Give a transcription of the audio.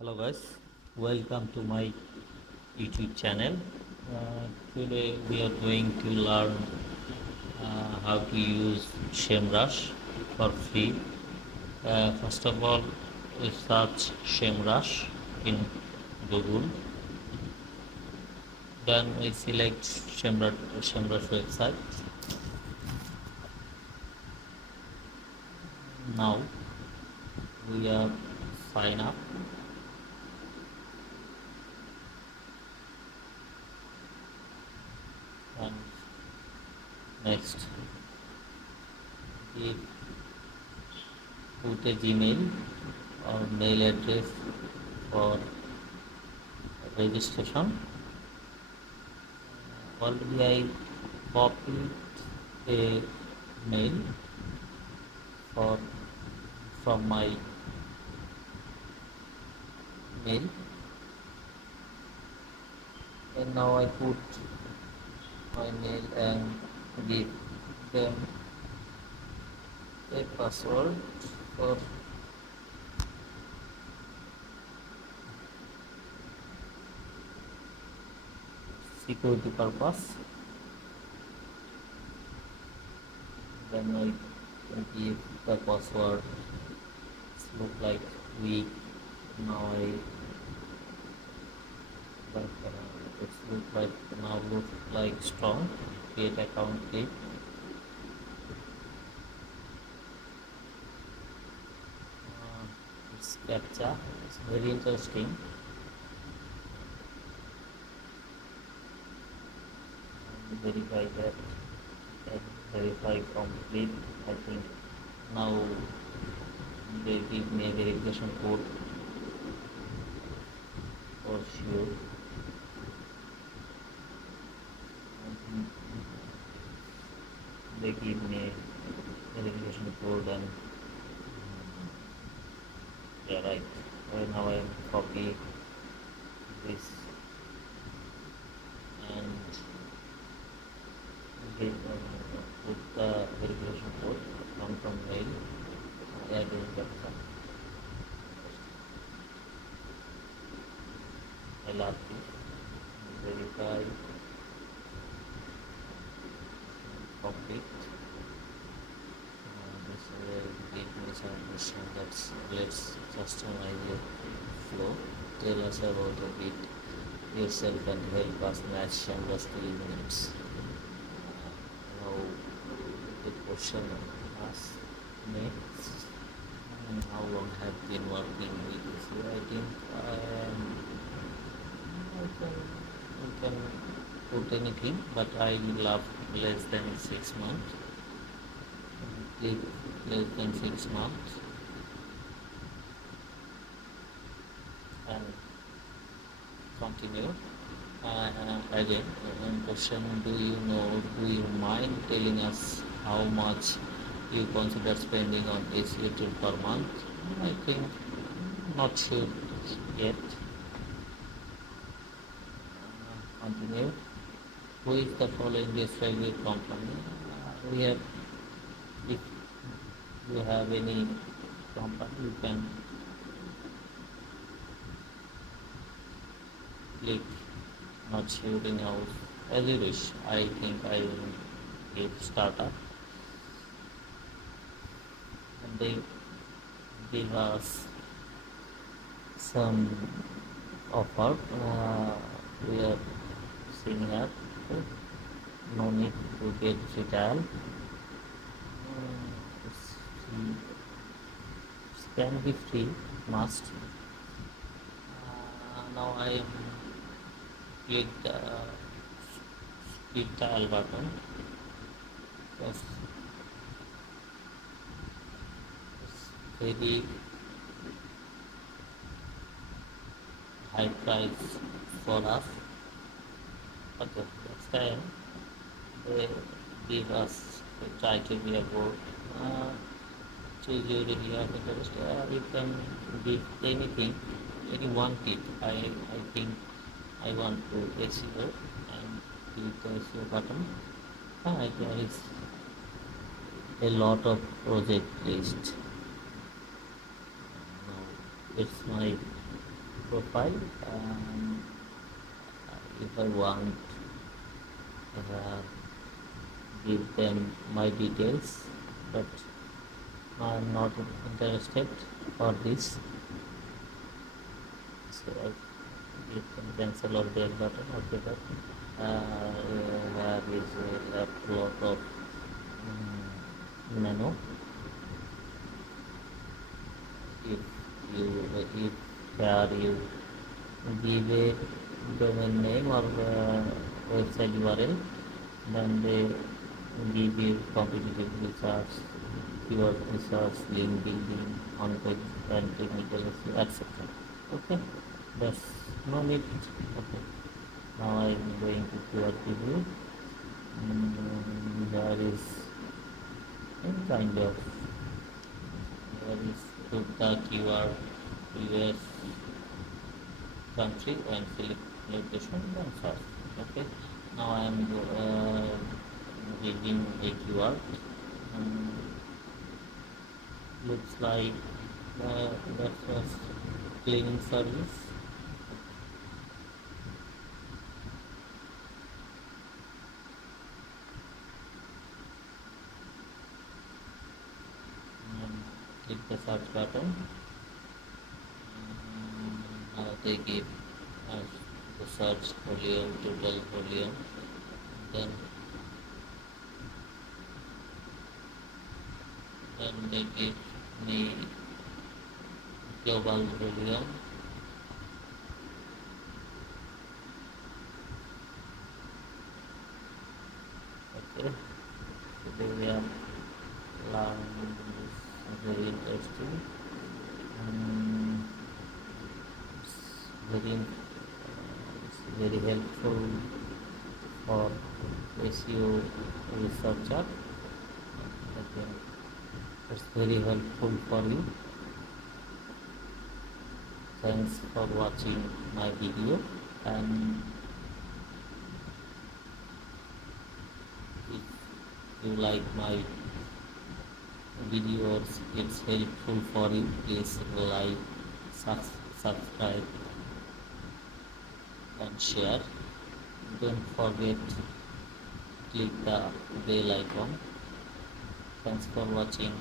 Hello guys, welcome to my YouTube channel. Today we are going to learn how to use SEMrush for free. First of all, we search SEMrush in Google. Then we select SEMrush website. Now we are sign up. And next, give put a Gmail or mail address for registration. Already I copied a mail for from my mail, and now I put my mail and give them a password for security purpose. Then I give the password. It's look like weak. Now I it's look like strong. Create account, click. It's captcha. It's very interesting. Verify that. Verify complete. I think now they give me a verification code for sure. They give me a verification code and yeah, right. Now I copy this and put the verification code from mail. Add in captcha. I love this. Verify complete. This give me some question. Let's customize your flow. Tell us about a bit yourself and help us match SEMrush needs. Now the question asks me how long have been working with SEO. I think I can put anything, but I love less than 6 months. Click less than 6 months and continue. Again, question: Do you mind telling us how much you consider spending on SEO tool per month? I think not sure yet. Continue. Who is the following describe your company? We have, if you have any company, you can click not shooting out as you wish. I think I will give startup and they give us some offer. We are seeing that no need to get free trial. It can be free, must. Now I am click the free trial button. Yes, it's very high price for us. Okay, next time they give us a try to be about choose your area of interest. You can give anything, any one tip. I think I want to SEO and click the SEO button. There is a lot of project list. Now it's my profile. um, if I want uh, give them my details, but I'm not interested for this, so I you can cancel or back button. Okay, but there is a lot of menu. If you if here you give a domain name or website URL, then they give you competitive research, keyword research, link building, on-page and technical, etc. Okay, that's no need. Okay, now I'm going to keyword review. There is some kind of there is put the keyword US country and select location and search. Okay, now I am reading a keyword. Looks like that was cleaning service. Click the search button. Now they give us the search volume, total volume, then they give me global volume. Okay, so we have learned very interesting. It's very helpful for SEO researcher. Okay, it's very helpful for you. Thanks for watching my video, and if you like my videos, it's helpful for you, please like, subscribe and share. Don't forget click the bell icon. Thanks for watching.